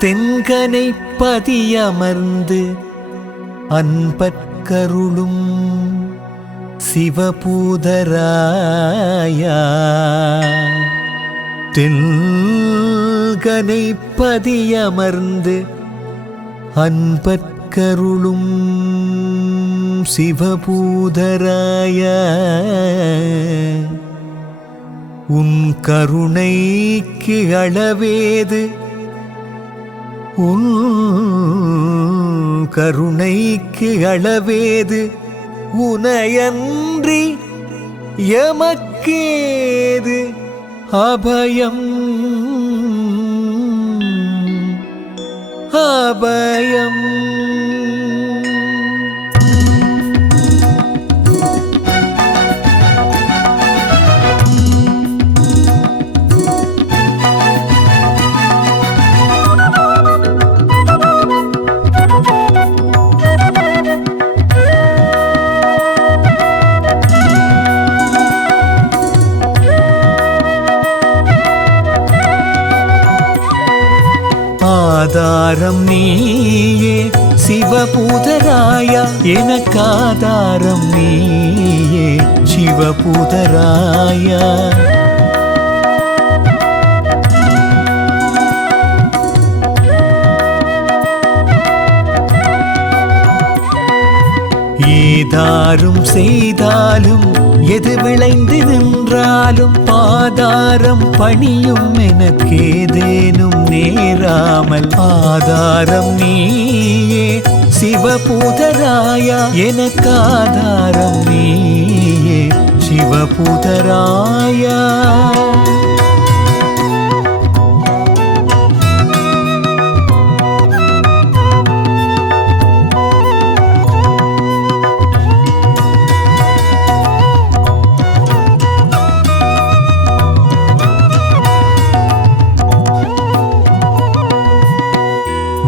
தென்கனை பதியமர்ந்து அன்பற்கருளும் சிவபூதராயா தென்கனை பதியமர்ந்து அன்பற்கருளும் சிவபூதராயா உன் கருணைக்கு அளவேது உன் கருணைக்கு அளவேது உனையன்றி எமக்கேது அபயம் அபயம் ஆதாரம் நீயே சிவபூதராயா எனக்காதாரம் நீயே சிவபூதராயா ஏதாரும் செய்தாலும் எது விளைந்து நின்றாலும் பாதாரம் பணியும் எனக்கேதேனும் நேராமல் ஆதாரம் நீயே சிவபூதராயா எனக்காதாரம் நீயே சிவபூதராயா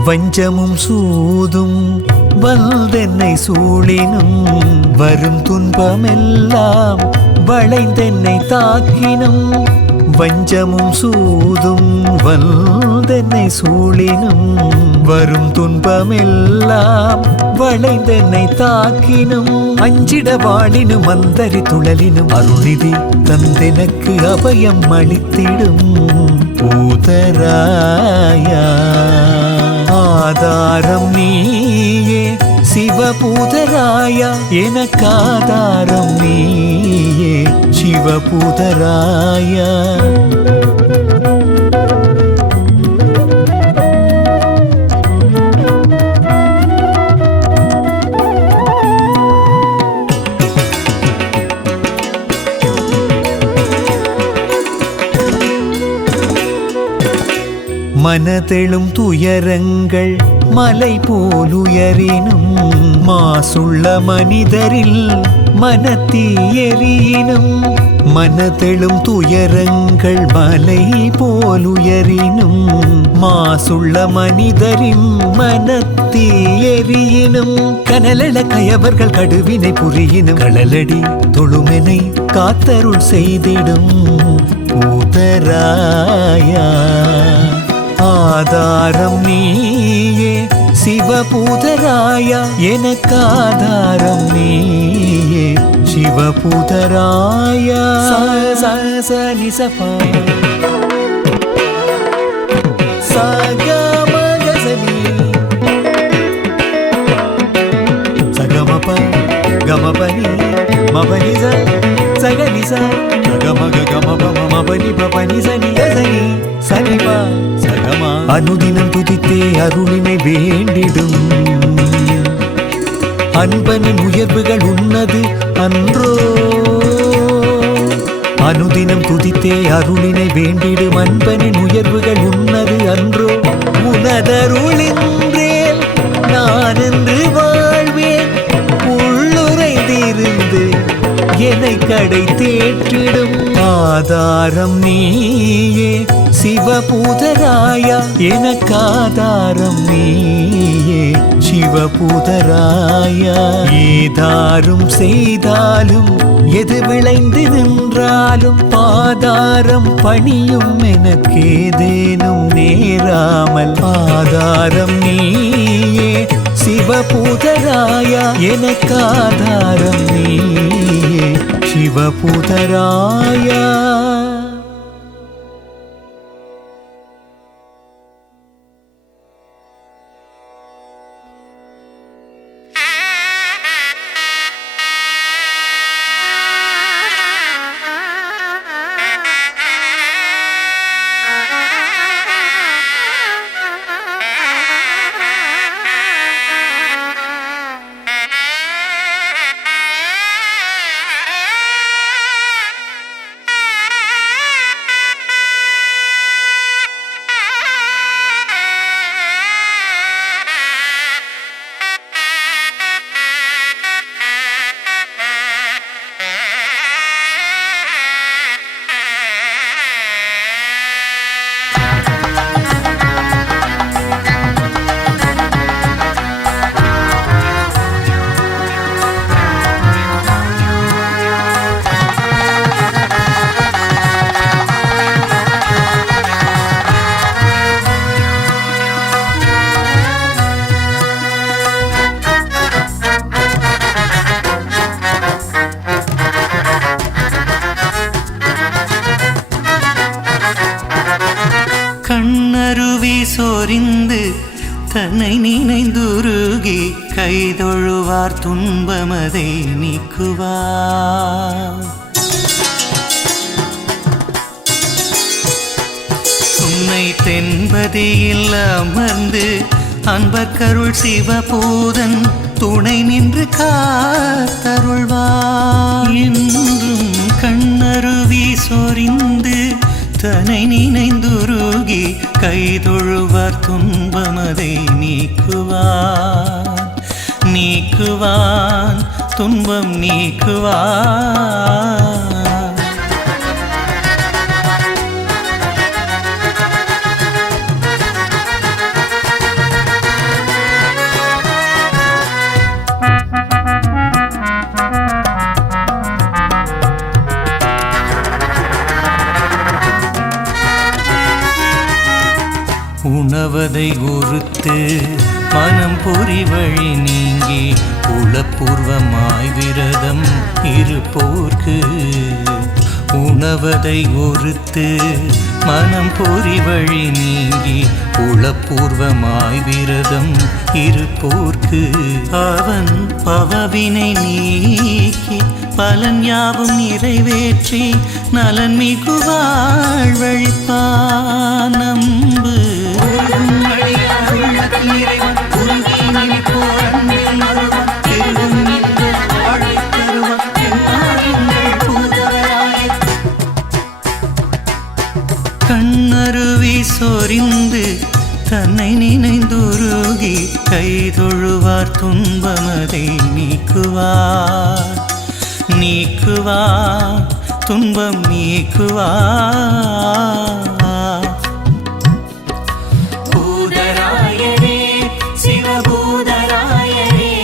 வஞ்சமும் சூதும் வந்தென்னை சூழினும் வரும் துன்பமெல்லாம் வளைந்தென்னை தாக்கினும் வஞ்சமும் சூதும் வந்தென்னை சூழினும் வரும் துன்பமெல்லாம் வளைந்தென்னை தாக்கினும் அஞ்சிட வாழினும் அந்தரி துழலினும் அருளிதி தந்தெனக்கு அபயம் அளித்திடும் பூதராயா ஆதாரம் நீயே சிவபூதராயா எனக்காதாரம் நீயே சிவபூதராயா மனதெழும் துயரங்கள் மலை போலுயரினும் மாசுள்ள மனிதரில் மனத்தீயரினும் மனதெழும் துயரங்கள் மலை போலுயரினும் மாசுள்ள மனிதரின் மனத்தீயரினும் கனலள கயவர்கள் கடுவினை புரியினும் களலடி தொழுமெனை காத்தருள் செய்திடும் பூதராயா ஆதாரம் நீயே சிவபூதராயா எனக்காதாரம் நீயே சிவபூதராயா சனிசபா சகமகசனி சகமப கமபனி மபனிச சகனிச கமக கமப மபனி பபனி சனி சனி சனிபா சகமா அனுதினம் துதித்தே அருளினை வேண்டிடும் அன்பனின் உயர்வுகள் உன்னது அன்றோ அனுதினம் துதித்தே அருளினை வேண்டிடும் அன்பனின் உயர்வுகள் உன்னது அன்றோ உனதருளின்றேன் நான் என்று வாழ்வேன் உள்ளுரைந்திருந்து என்னை கடை தேற்றிடும் ஆதாரம் நீயே சிவபூதராயா எனக்காதாரம் நீயே சிவபூதராயா ஏதாரும் செய்தாலும் எது விளைந்து நின்றாலும் பாதாரம் பணியும் எனக்கேதேனும் நேராமல் ஆதாரம் நீயே சிவபூதராயா எனக்காதாரம் நீயே சிவபூதராயா சொரிந்து தன்னை நினைந்துருகி கைதொழுவார் துன்பமதை நீக்குவார். உன்னை தென்பதியில் அமர்ந்து அன்பர்கருள் சிவபூதன் துணை நின்று காத்தருள்வார். என்றும் கண்ணருவி சொரிந்து தன்னை நினைந்துருகி கைதொழுவார் துன்பமதை நீக்குவான். நீக்குவான் துன்பம் நீக்குவான். உணவதை உறுத்து மனம் பொறி வழி நீங்கி உளப்பூர்வமாய் விரதம் இருப்போர்க்கு. உணவதை உறுத்து மனம் பொறி வழி நீங்கி உளப்பூர்வமாய் விரதம் இருப்போர்க்கு அவன் பவவினை நீக்கி பலன் யாவும் நிறைவேற்றி நலன் மிகு வாழ்வழிப்பான். நம்பு கண்ணருவி சொரிந்து தன்னை நினைந்துருகி கைதொழுவார் துன்பமதை நீக்குவார். நீக்குவார் துன்பம் நீக்குவார். பூதராயரே சிவபூதராயரே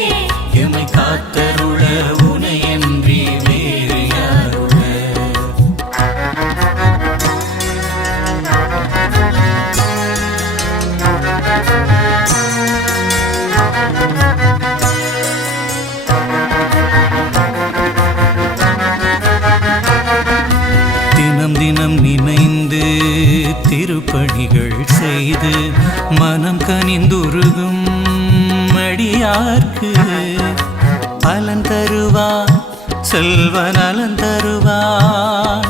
எமை காத்தருள உனையன்றி வேறு யாருள. தினம் தினம் நினைந்து திருப்பணிகள் செய்து மனம் கனிந்துருகும் அடியார்க்கு பலன் தருவார் செல்வ நலன் தருவார்.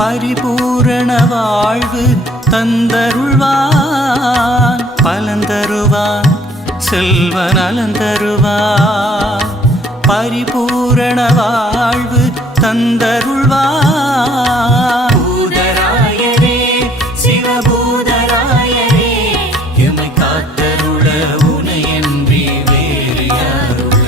பரிபூரண வாழ்வு தந்தருள்வார். பலன் தருவார் செல்வ நலன் தருவார். பரிபூரண வாழ்வு தந்தருள்வார். பூதராயரே சிவபூதராயரே எமை காத்தருள உனையன்றி வேறு யாருள.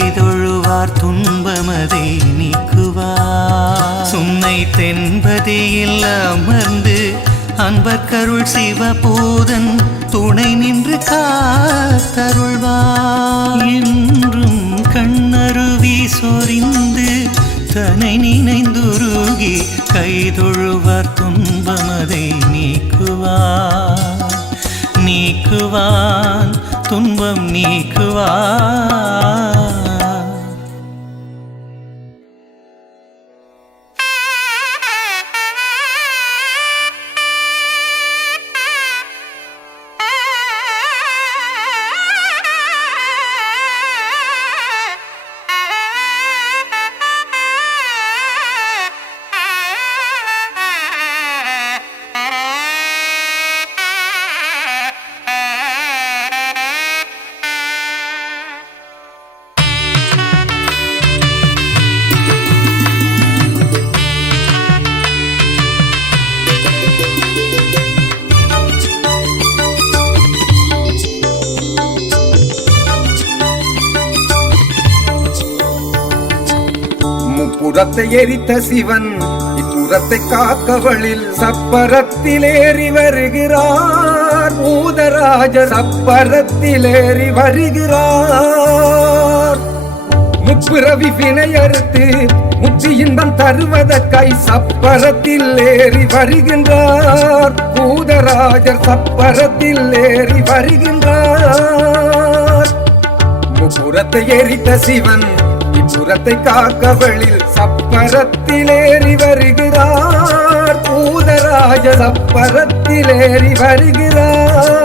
கைதொழுவார் துன்பமதை நீக்குவார். சும்மை தென்பதியில் அமர்ந்து அன்பர்க்கருள் சிவபூதன் துணை நின்று காத்தருள்வார். என்றும் கண்ணருவி சொரிந்து தனை நினைந்துருகி கைதொழுவார் துன்பமதை நீக்குவார். நீக்குவான் துன்பம் நீக்குவான். முப்புறத்தை எரித்த சிவன் இப்புறத்தை காக்கவளில் சப்பரத்திலேறி வருகிறார். பூதராஜர் சப்பரத்திலேறி வருகிறார். முப்பிறவி வினையறுத்து முச்சி இன்பம் தருவதற்காய் சப்பரத்தில் ஏறி வருகின்றார். பூதராஜர் சப்பரத்தில் ஏறி வருகின்றார். முப்புறத்தை எரித்த சிவன் இப்புறத்தை காக்கவளில் சப்பரத்திலேறி வருகிறார். பூதராஜ சப்பரத்திலேறி வருகிறார்.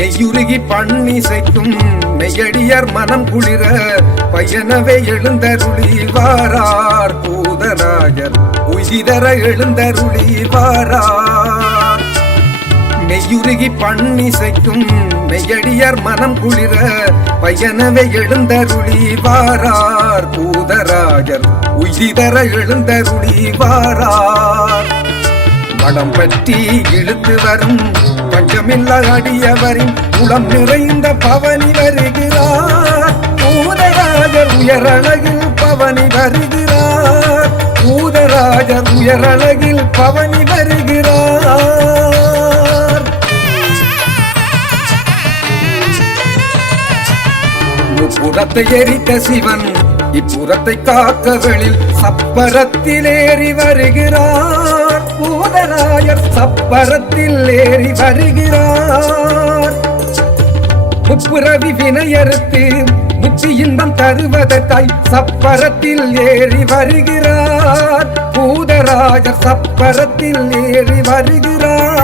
மெய்யுருகி பண்ணிசைக்கும் மெய்யடியார் மனம் குளிர பயனவே எழுந்தருளி வாரார். பூதராஜர் உயிதர எழுந்தருளி வாரார். மெய்யுருகி பண்ணிசைக்கும் மெய்யடியார் மனம் குளிர பயனவே எழுந்தருளி வாரார். பூதராஜர் உயிதர எழுந்தருளி வாரார். மடம் பற்றி இழுத்து வரும் பஞ்சமில்ல அடியவரின் உளம் நிறைந்த பவனி வருகிறார். பூதராஜர் உயரழகில் பவனி வருகிறார். பூதராஜர் உயரழகில் பவனி வருகிறார். முப்புறத்தை எரித்த சிவன் இப்புறத்தை காக்கவளில் சப்பரத்திலேறி வருகிறார். பூதராஜர் சப்பரத்தில் ஏறி வருகிறார். முப்புறவி வினையறுத்து முச்சி இன்பம் தருவதற்காய் சப்பரத்தில் ஏறி வருகிறார். பூதராஜர் சப்பரத்தில் ஏறி வருகிறார்.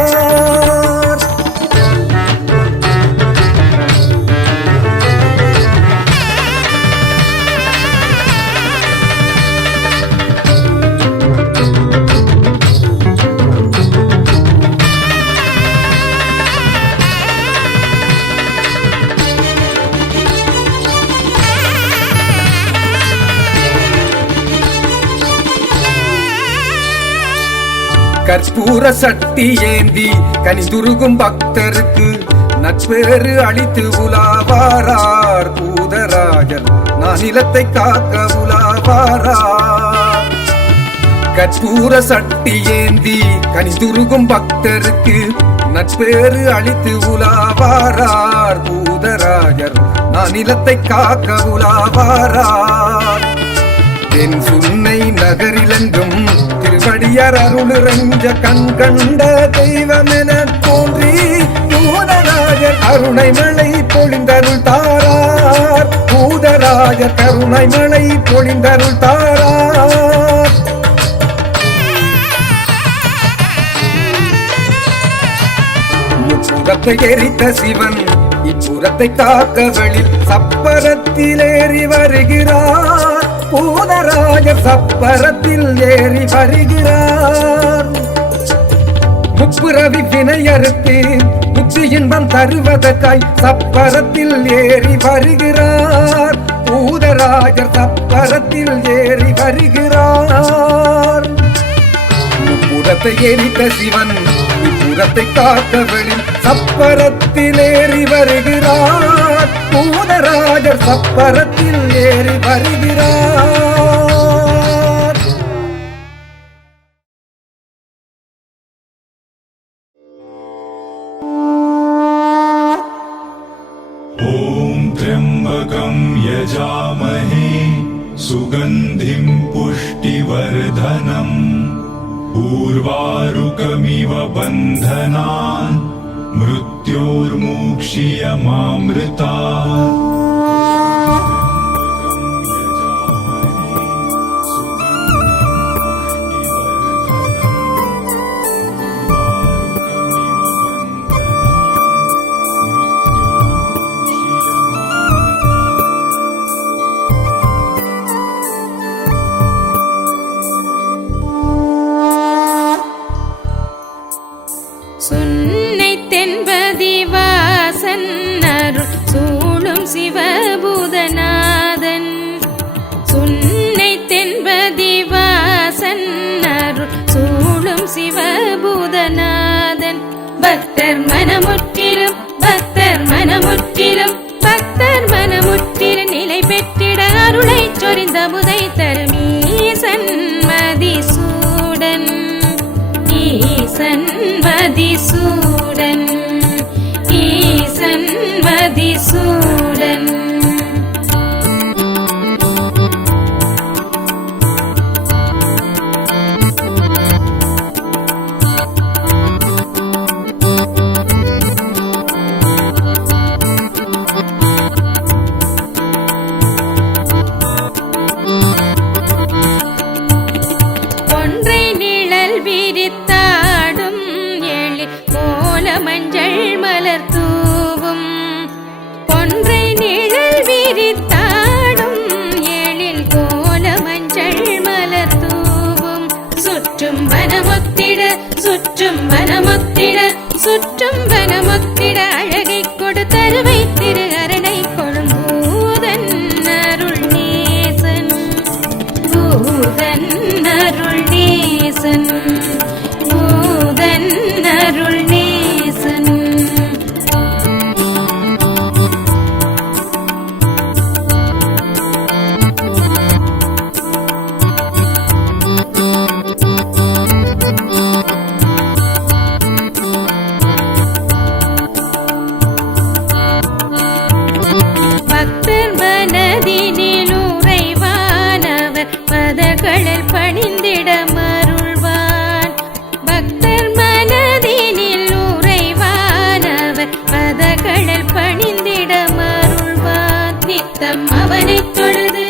கற்பூர சட்டி ஏந்தி கனிதுருகும் பக்தருக்கு நட்பேறு அளித்து உலாவாரார். பூதராஜர் நானிலத்தை காக்க உலாவாரார். கற்பூர சட்டி ஏந்தி கனிதுருகும் பக்தருக்கு நட்பேறு அளித்து உலாவாரார். பூதராஜர் நானிலத்தை காக்க உலாவாரார். தென் சுன்னை நகரிலெங்கும் திருவடியார் அருளிறஞ்ச கண் கண்ட தெய்வமென தோன்றி பூதராஜர் கருணை மழை பொழிந்தருள் தாரார். பூதராஜர் கருணை மழை பொழிந்தருள் தாரார். முப்புறத்தை எரித்த சிவன் இப்புறத்தை காக்கவழில் சப்பரத்தில் ஏறி வருகிறார். பூதராஜர் சப்பரத்தில் ஏறி வருகிறார். முப்புரவி வினையறுத்து முத்தி இன்பம் தருவதற்காய் சப்பரத்தில் ஏறி வருகிறார். பூதராஜர் சப்பரத்தில் ஏறி வருகிறார். முப்புறத்தை எரித்த சிவன் இப்புறத்தை காக்கவழில் சப்பரத்தில் ஏறி வருகிறார். பூதராஜர் சப்பரத்தில் ஏறி வருகிறார். त्र्यम्बकं यजामहे सुगन्धिं पुष्टिवर्धनम् उर्वारुकमिव बन्धनान् मृत्योर्मुक्षीयमामृतात्। சுன்னை தென்பதி வாசன் அருள் சூழும் சிவபூதநாதன். சுன்னை தென்பதி வாசன் அருள் சூழும் சிவபூதநாதன். பக்தர் மனமுற்றிலும் பக்தர் மனமுற்றிலும் பக்தர் மனமுற்றிலும் நிலை பெற்றிட அருளை சொரிந்த முதை தரும் ஈசன் மதிசூடன். ஈசன் மதிசூடன் ஈசன் மதிசூடன். ஒன்றை நிழல் விரித்தாடும் எழில் கோல மஞ்சள் மலர் தூவும். ஒன்றை நிழல் விரித்தாடும் எழில் கோல மஞ்சள் மலர் தூவும். சுற்றும் வனமொத்திட சுற்றும் வனமொத்திட சுற்றும் வனமொத்திட அழகை கொடுத்தருவை திரு அரணை கொழும் பூதன் அருள் நேசன். பூதன் அருள் நேசன் பூதன் அருள் நேசன். பக்தர் மனதினில் உறைவானவர் பதகளில் பணிந்திட மருள்வான். பக்தர் மனதினில் உறைவானவர் பதகளில் பணிந்திட மருள்வான். நித்தம் அவனை தொழுது